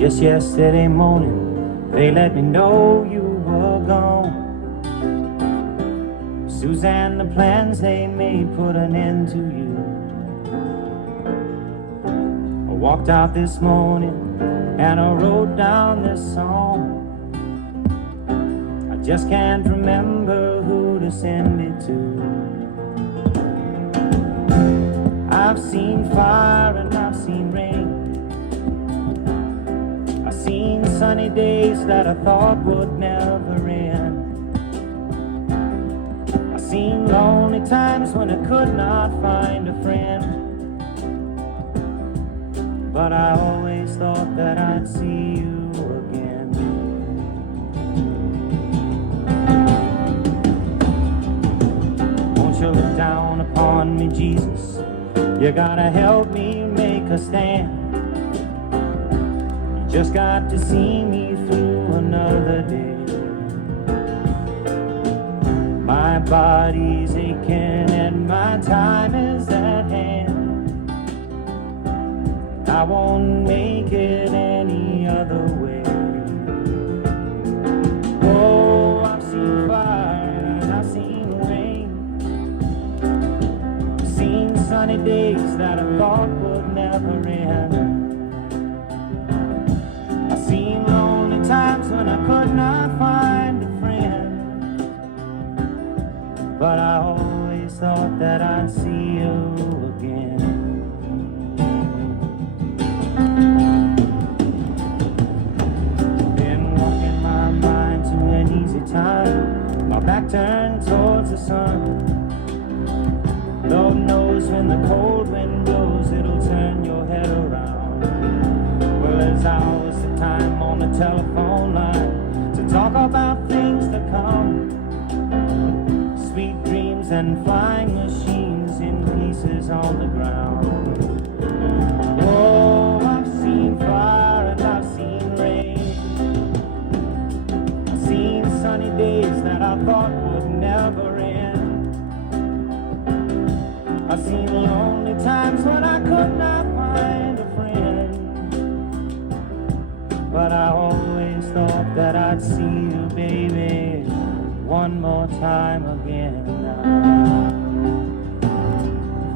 Just yesterday morning, they let me know you were gone. Suzanne, the plans they made put an end to you. I walked out this morning and I wrote down this song. I just can't remember who to send it to. I've seen fire and I've seen rain. I've seen sunny days that I thought would never end. I've seen lonely times when I could not find a friend. But I always thought that I'd see you again. Won't you look down upon me, Jesus? You gotta help me make a stand. You just got to see me through another day. My body's aching and my time is at hand. I won't make it any other way. Oh, I've seen fire and I've seen rain. I've seen sunny days that I thought would never end. I've seen lonely times when I could not find a friend. But I always thought that I'd see you again. Time, my back turned towards the sun. Lord knows when the cold wind blows, it'll turn your head around. Well, there's hours of time on the telephone line to talk about things to come. Sweet dreams and flying machines in pieces on the ground. Oh, I've seen fire and I've seen rain. Sunny days that I thought would never end. I've seen lonely times when I could not find a friend. But I always thought that I'd see you, baby, one more time again.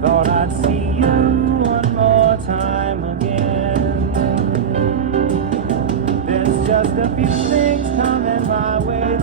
Thought I'd see you one more time again. There's just a few things coming my way.